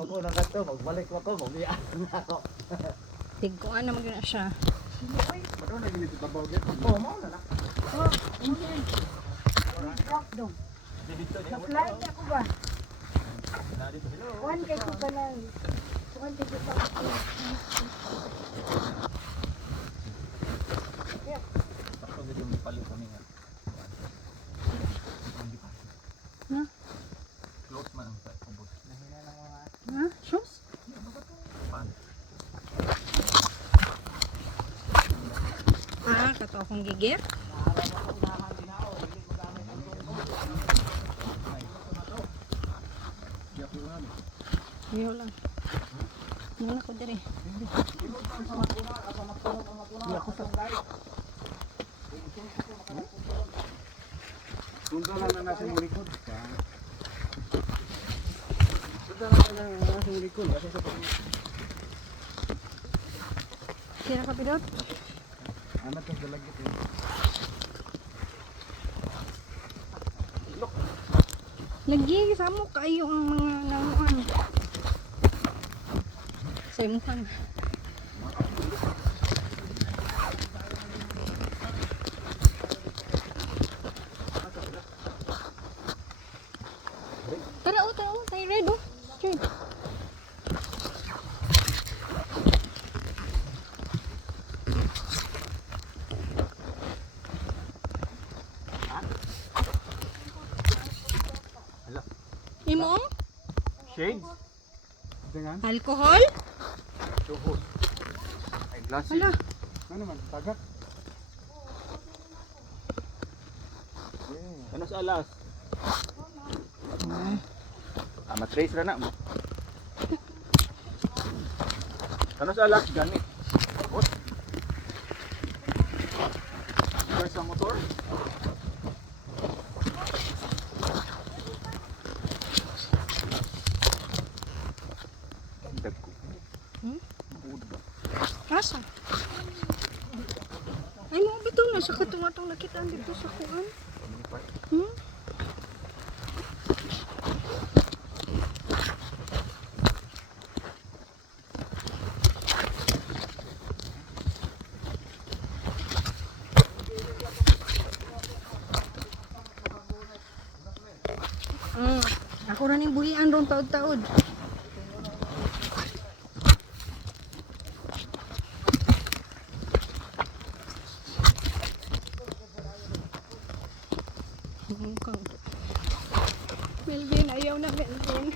ako na kanto, magbalik ako, mabiyan ako. Tigkuan naman yun na siya. Ano na gilid babaw dito? Oh, mo na na. Oh, hindi. Rock dong. Sa-flight ako ba? One kay ko kanang. One kay ko pa. Ako dito may palit kami nga. Ha? Close man ang ubos. Nahina ng mga Ha? Shoes? pan. Ah, kato akong gigit. Iyo lang. Muna ko dire. Punta lang na nasa likod. Punta lang na nasa likod. Kasi sa Kira ka pidot? anak ko dalagit eh. Lagi sa mo kayo ang mga nanguan. Sa imuhang. Tara o, tayo red o. Straight. Imo? Shades? Dengan? Alcohol? Suhod. Ay, glasses. Hala. Ano man? Tagak? Ano sa alas? Matrace ra na mo. Ano sa alas? Ganit. What? First ang motor? Dagko. Buod ba? Asa? Ay mo bitaw na sa katong nakita dito sa kuan. Hmm? Ako na ning buhian ron taod-taod. Melvin, ayaw na Melvin.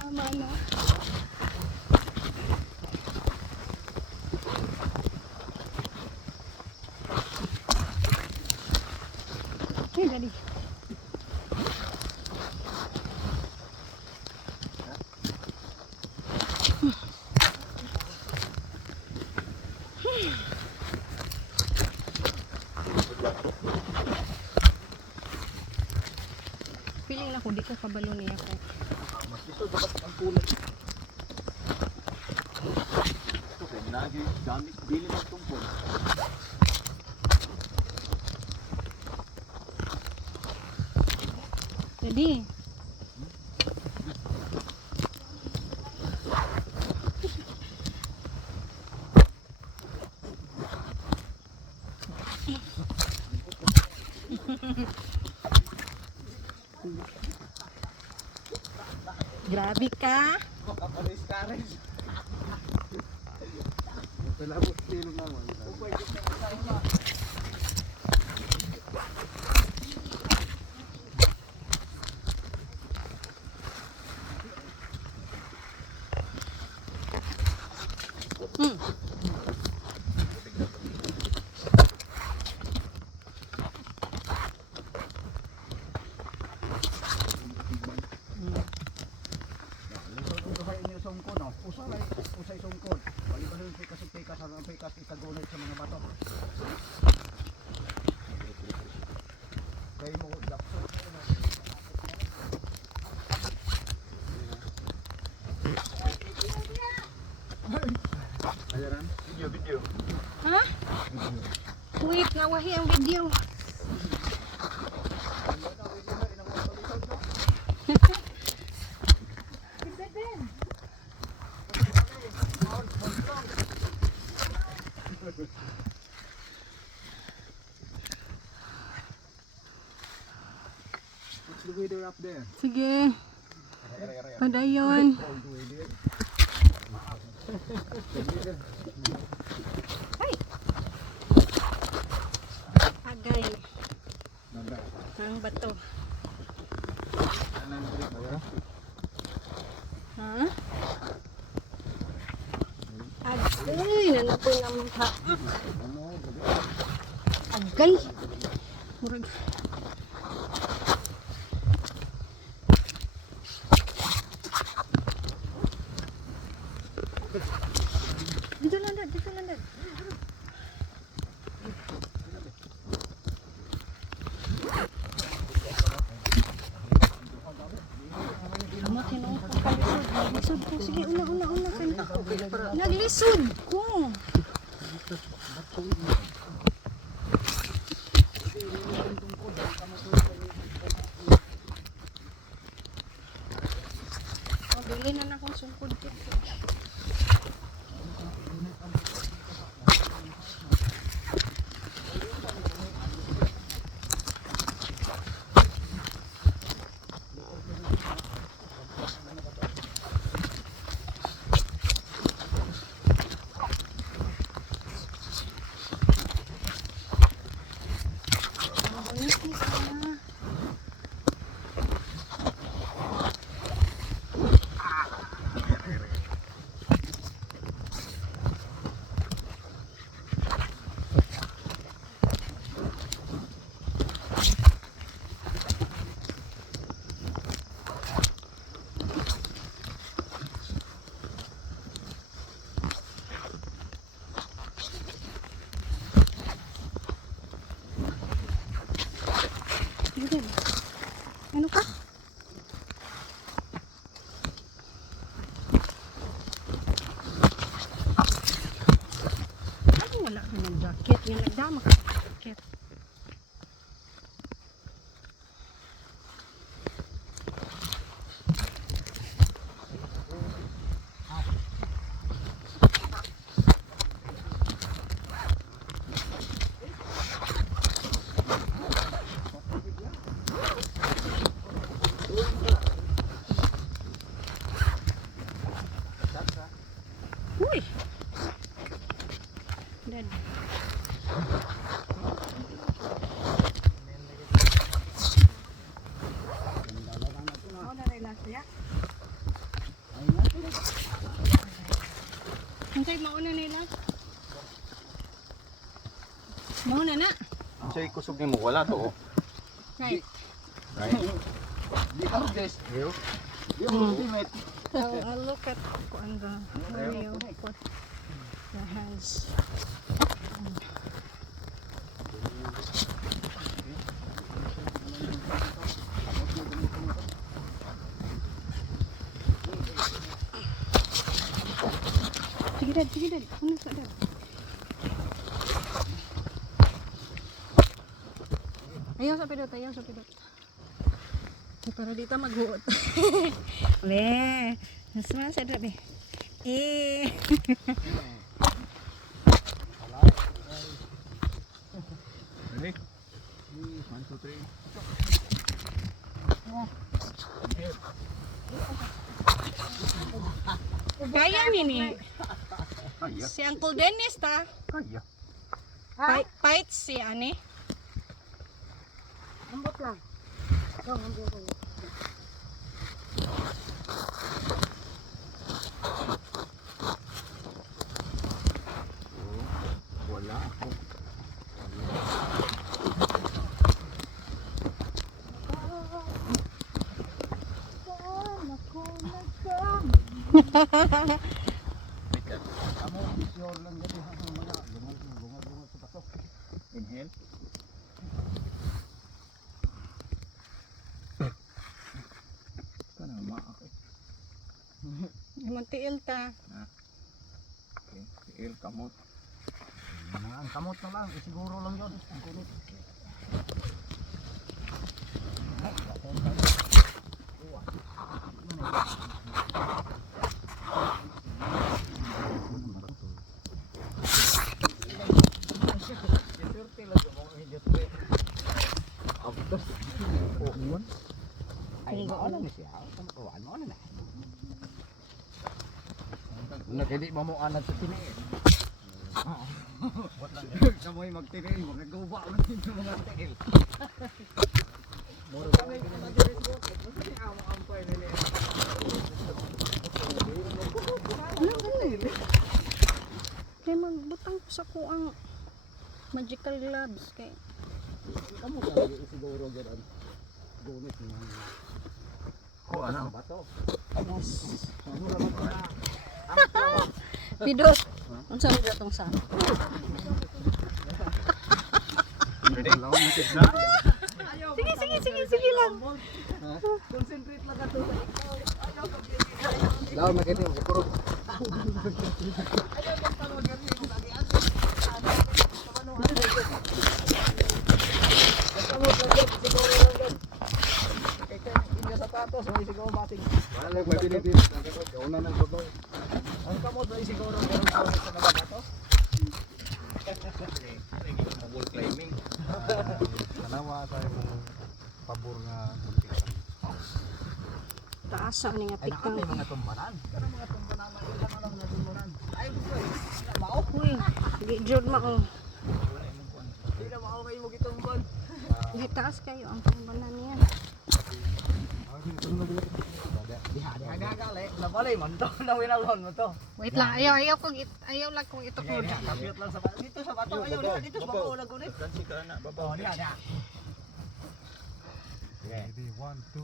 Tama na. Hey, daddy. Feeling na ko di ka kabalo niya ko. Mas gusto dapat ang pulot. Ito kaya nagi gamit bili ng tumpon. Jadi, grabe ka. Kapalis kares. Palabot silo naman. Usay sungkod. Bali-bali yung pikas ang pikas itagunay sa mga bato. Kaya mo dakso. Ayan, video. Ha? Wait, nawahi ang video. What's the weather up there? Sige. Padayon. All the way there. Ay! Agay. Nanda. Ang bato. Anan ko rin. Ha? Agay! Nanapo na mukha. Ano? Agay! Murag. Dito lang dad, dito lang dad. Ano tinong pagkalisod? Naglisod ko. Sige, una. Naglisod ko. Mabili na na akong sungkod dito. Sige. Ano ka? Ay, wala ka ng jacket. Yung nagdama ka ng jacket. Uy! Dead. Mau na relax ya? Hintay, mauna nila. Mauna na. Sa'yo kusog ni mo, wala to. Right. Right? Di ka des. Yo. Di Hmm. ultimate. I'll look at where you put your hands. Sige dad. Ano sa dad? Ayaw sa pidot. Para dito maghuot. Be, mas ada be. Ready? 1, 2, 3. Kaya nini. Kaya. Si Uncle Dennis ta. Kaya. Fight si ani. Ambot lang. Ikaw, ambot ko. Wala ako. Saan ako nagkam? Amo sure lang gani ha mga lunga sa patok. Inhale. Kana maakit. Mantiil ta. Okay. Tiil kamot. Ang kamot na lang, siguro lang 'yon. Ang kunit. siya. Kamukuan mo na. Nakindi mo mo anak sa tiniin. Kamoy magtiniin, magagawa man din yung mga tiil. Moro kami mga Facebook, kasi amo-ampay nila. Ano ganun? Kaya magbutang ko sa kuang magical gloves kay Kamu talaga siguro gano'n. Gunit mo. Ko ano? Bato. yes. Ano naman ka na? Pidot. Unsa mo gatong sa? Ready? Sige lang. Concentrate lang ka to. Lawan makita mo puro. Sapatos, may siguro bating. Wala lang mabilitin. Una ng babaw. Ang kamot ay siguro meron sa mga bato. Wall climbing. Kanawa tayo mong pabor nga Taasa ni nga ay tikang. nakatay mga tumbanan. Kana mga tumbanan na ilang alam na tumbanan. Ay bukoy. Mao. Uy, di jud mao. Di na mao kayo mo gitumban. Di taas kayo ang pambanan niya. Diha gali. Nabalay man to. Nawinalon mo to. Wait lang, ayaw lang kong itukod. Kapit lang sa bato. Dito sa bato. Ayaw diha dito sa bato lang gunit. Kansi ka na, Oh, babaw. diha diha. Ready, 1, 2,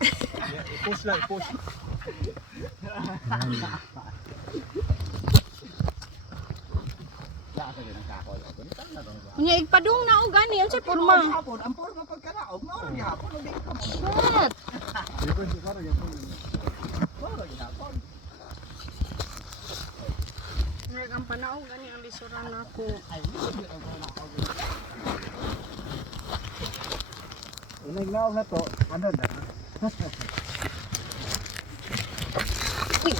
3. I-push lang, i-push. Sa din ang kakoy. Gunitan na to. Unya igpadung na og gani unsay porma. Hapon, ang porma pagkanaog, mao ra gihapon, hindi ka mo. Shit. Dito si para gyapon. Mao ra gihapon. Nag ang panaog gani ang lisuran nako. Ay, hindi ang panaog. Unang naog na to, ano na? Uy.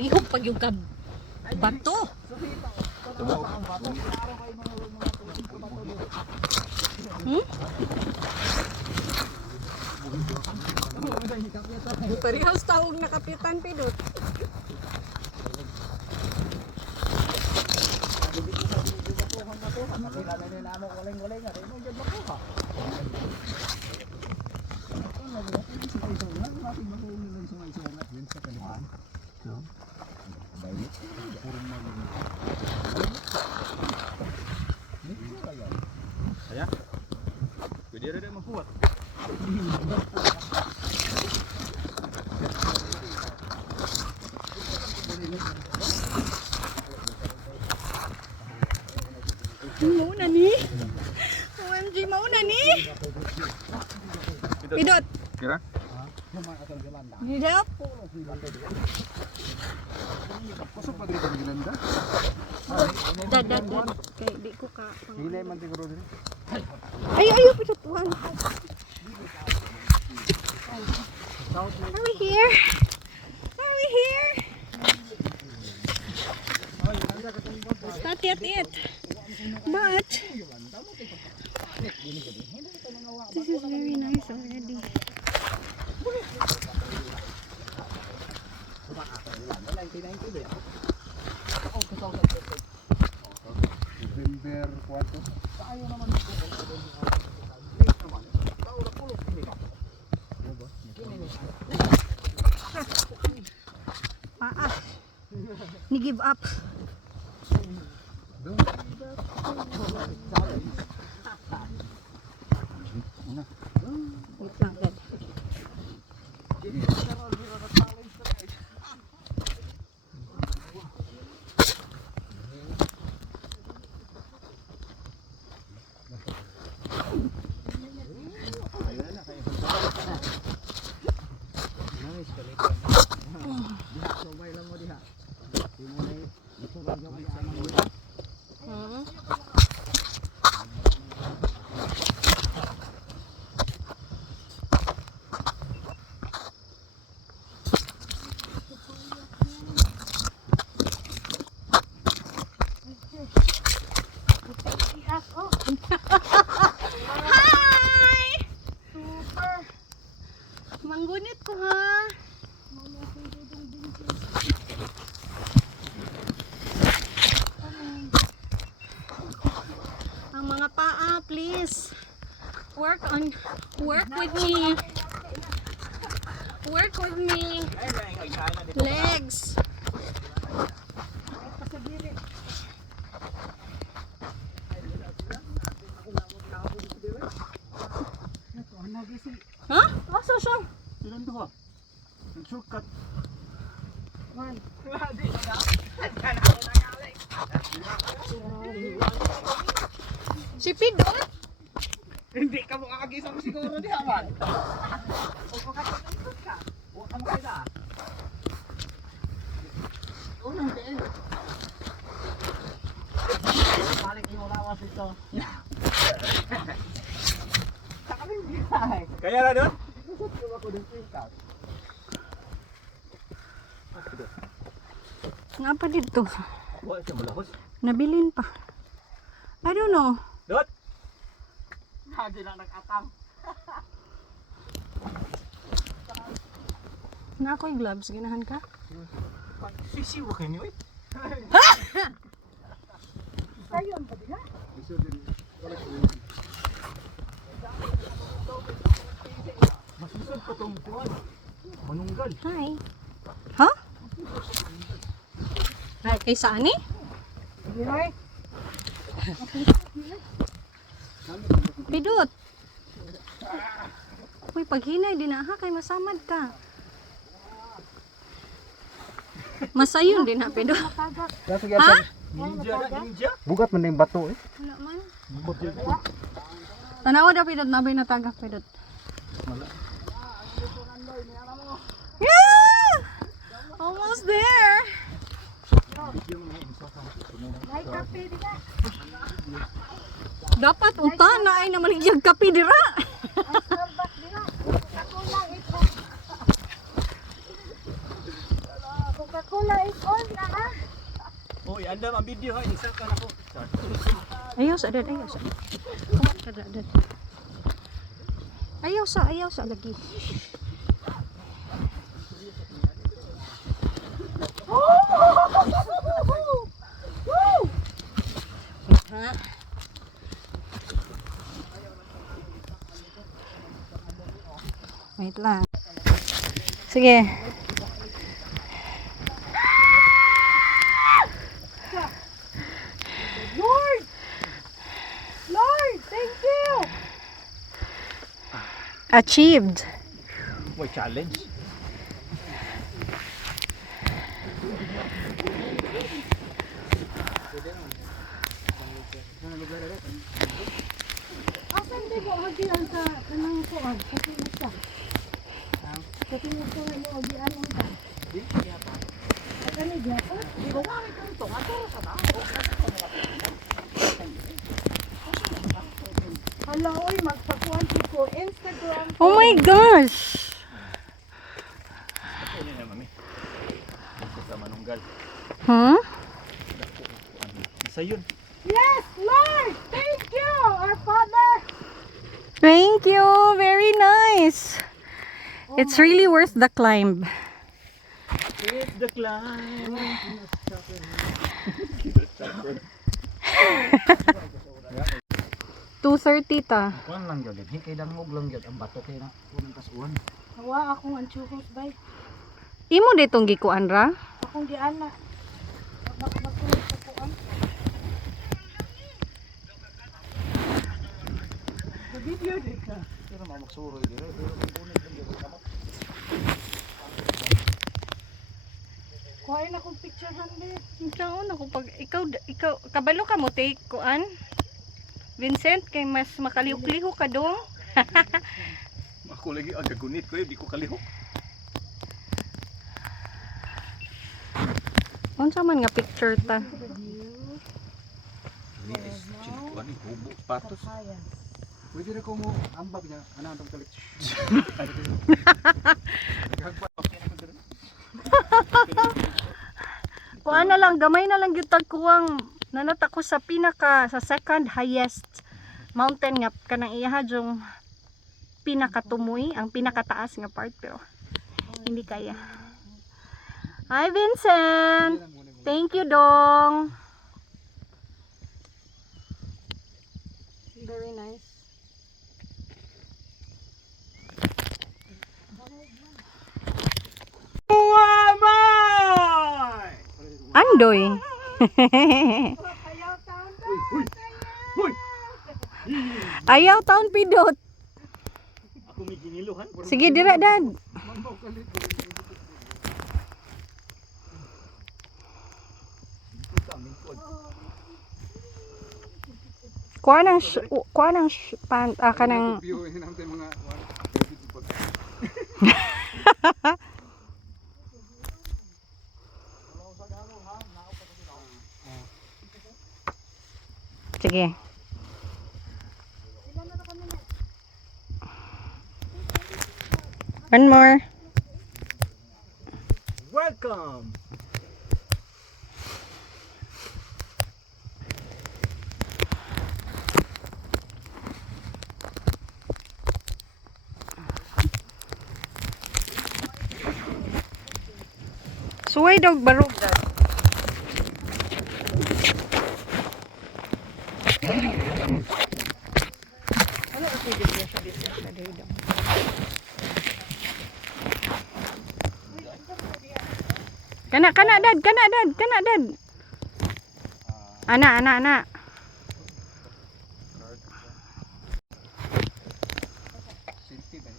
Lihok pag yung kab bato. Hmm? Parehas tawag na kapitan pidot. Pwede rin mabuhat. Mauna ni. OMG mauna ni. Pidot. Kira? Nidap. Pasok pa dito ng Gilanda? Dad. Kay di ko ka. Hilay man siguro din. Ayo pidot one. Are we here? Are we here? Not yet it. But this is very nice already. November 4. Ni give up. Wait lang, Dad. please. Work with me. Work with me. Legs. Ha? Asa siya? Silang duha. Shortcut. Si Pidot? Hindi ka makakagisang siguro diha man. O makakagisang ka. O ka makita. O hindi. Balik yung lawas ito. Kaya na doon? Ako din shortcut. Nga pa dito. Wala siya malahos. Nabilin pa. I don't know. Dot! Lagi lang nag-atang. Na ako'y gloves. Ginahan ka? Sisiw ka niyo eh. Ayun pa din ha? Masusod pa tong kuwan. Manunggal. Hi. Ha? Ay, kay saan eh? Ay, Pidot. Uy, paghinay din ha, kay masamad ka. Masayon din ha, Pidot. Ha? Ninja na, ninja. Bugat man yung bato eh. Wala man. Tanawa daw, Pidot. Nabay na tagak, Pidot. Yeah! Almost there. may kape din ha? Dapat utana ay na maligyag kape dira. Ang Starbucks din ha? Coca-Cola is on. Coca-Cola is on na ha? Uy, anda ang video ha. Isa ka na ko. Ayaw sa dad, ayaw sa. Kada dad. Ayaw sa lagi. Ha? Wait lang. Sige. Lord, thank you! Achieved. Uy, challenge. Asan di ko hagian sa kanang kuwan? Katinit ka. Katinit ko nga yung hagian mo ka. Katinit niya pa? Hala, oy, magpakuan ko Instagram. Oh my gosh. Ano na, mami? Isa sa manunggal. Huh? Isa yun. Yes, Lord! Thank you, our Father! Thank you. Very nice. It's really worth the climb. It's the climb. 2:30 ta. Kuan lang gyud. Hikay dangog lang gyud ang bato kay na kunang kasuan. Hawa akong anchurros, bay. Imo ditong gikuan ra? Akong giana. Magkulit sa kuan. Video din ka. Pero magsuroy dire. Pero kunit lang gyud kamot. Kuhain akong picture hande. Ikaw na pag ikaw kabalo ka mo take kuan. Vincent kay mas makaliw-liho ka dong. Ako lagi ang gagunit ko eh. Di ko kalihok. Unsa man nga picture ta? Ini is chilikuan ni hubo patos. Pwede na ko mo ambag niya. Ano ang talit? Kuan na lang gamay na lang gyud tag kuwang nanata ko sa sa second highest mountain nga kanang iyaha jung pinakatumoy, ang pinakataas nga part pero hindi kaya. Hi Vincent. Thank you dong. Very nice. Andoy. Ayaw taon pidot. Ako may giniluhan. Sige dira dad. Kuha ng kanang View hinantay mga sige. One more. Welcome. Suway dog barog dad. Ano kasi dito sa dito? Kana dad. Ana. city ba?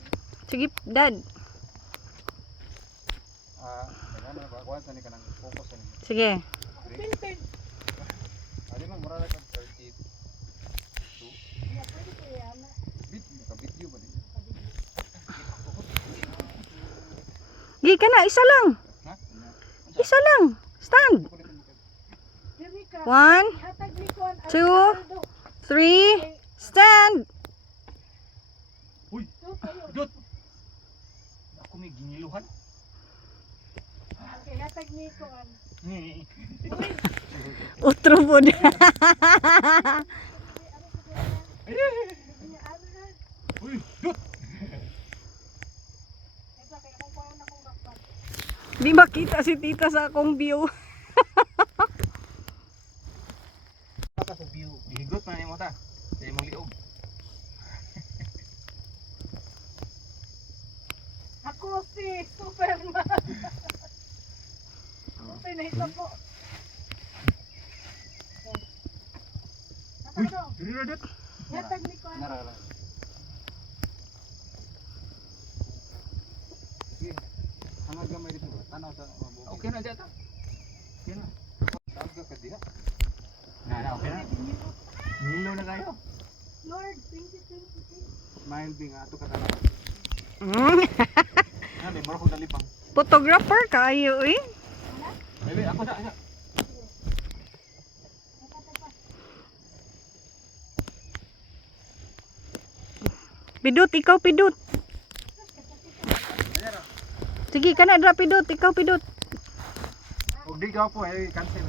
Sige dad. Kailangan na ba sa ni kanang focus ani. Sige. Ali man mura ra ka 32. Video ba ni? Gi kana isa lang. Ha? Isa lang. Stand. 1, 2, 3, stand. Uy, pidot. Ako may giniluhan. Utro po na. Uy, dot. Di makita si tita sa akong view. Ka sa view. Gihigot na ni mo ta. Sa imong liog. Ako si Superman. Okay, nahita po. Uy, diri na dot. Natag ni ko. Nara lang. Sige. Hangad gamay dito ba? Tanaw sa mga bukid. Okay na data. Okay na. Saan ka diha? Na, okay na. Nilaw na kayo. Lord, 2026. Smile bing ato ka tanaw. Na, may mura kong dalipang. Photographer kayo eh. Bebe, ako na. Pidot, ikaw pidot. Sige, kana dra pidot, ikaw pidot. Ug di ka po ay cancel.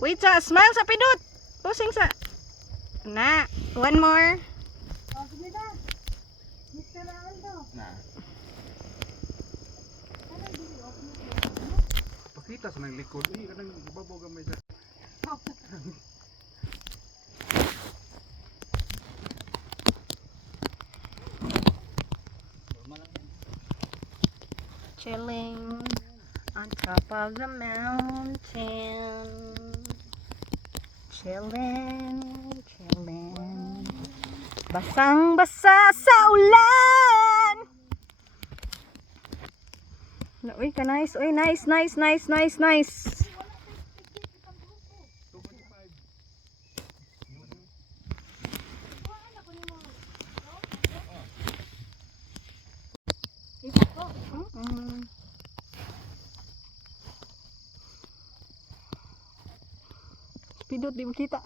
Wait sa, smile sa pidot. Posing sa. Na, one more. Oh, sige na. Mr. Aldo. Na. Pakita sa nang likod. Kanang ibabaw gamay sa. Chilling on top of the mountain. Chilling. Basang-basa sa ulan. Uy, ka nice. Uy, nice. Pidot, di mo kita.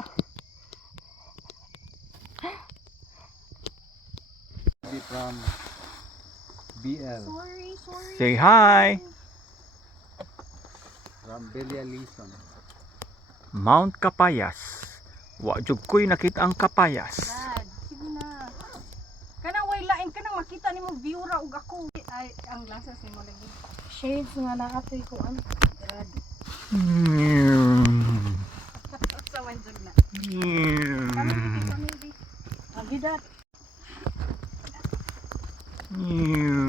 From BL. Sorry. Say hi. From Belia Lison. Mount Kapayas. Wa jud ko'y nakita ang kapayas. Dad, sige na. Kanang way lain, kanang makita nimo view ra ug ako. Ay, ang lasas nimo lagi. Shades nga na atoy ko ang. Dad, sa wanjog na. Kami. Agidat. Video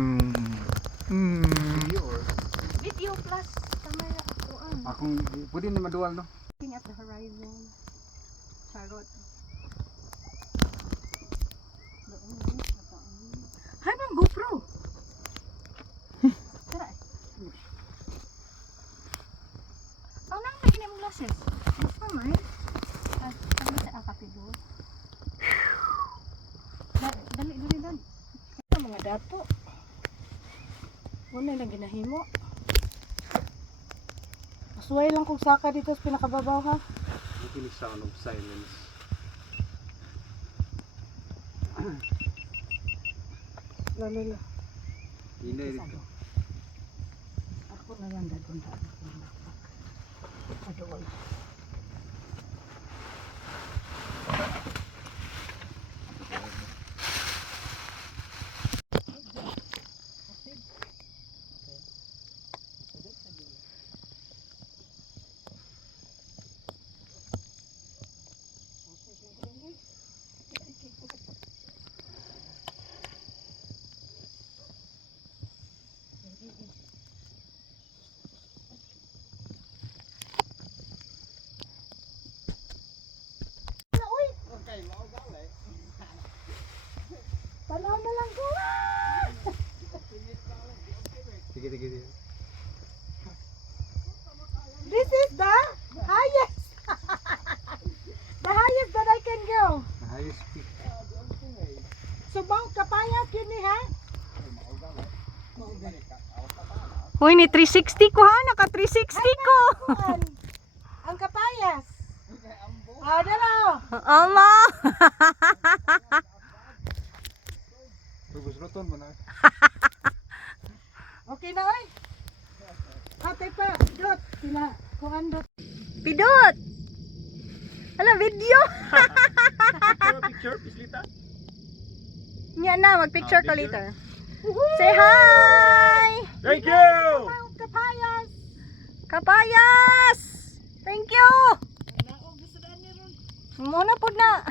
or Video plus camera kuan. akong pwede na madual no. Looking at the horizon. Charot. Hay bang GoPro. Tara. Ang nang lagi na mong glasses. Mamay. Ano sa akapido? Dali. Ito mga dato. Muna lang ginahimo. Suway lang kung saka dito sa pinakababaw ha. Makinig sound of silence. Lalo. Inay dito. Ako na lang dadun. Aduwal. Tanaw na lang ko. Sige. This is the highest. The highest that I can go. Highest peak. So Mount Kapayas yun ni ha? Hoy, ni 360 ko ha. Naka 360 ko. Kuan. Ang Kapayas. Ah, dalo. Ama. Tugos roton mo na. Okay na oy. Hatay pa. Dot. Sila. Kuan dot. Pidot. Ala, video. Picture, pislita. Nya na, mag-picture ka later. Say hi! Thank you! Mount Kapayas. Kapayas! Thank you! Muna po na.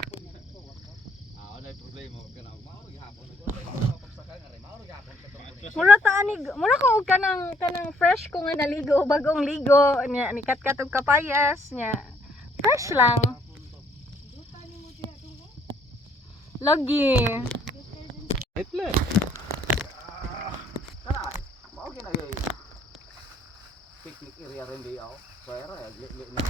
Mura ta ani, mura ko og kanang fresh ko nga naligo bagong ligo nya ni kat og kapayas nya. Fresh lang. Lagi. Tara, mao gina gay. Picnic area rin di ako. So era, li na.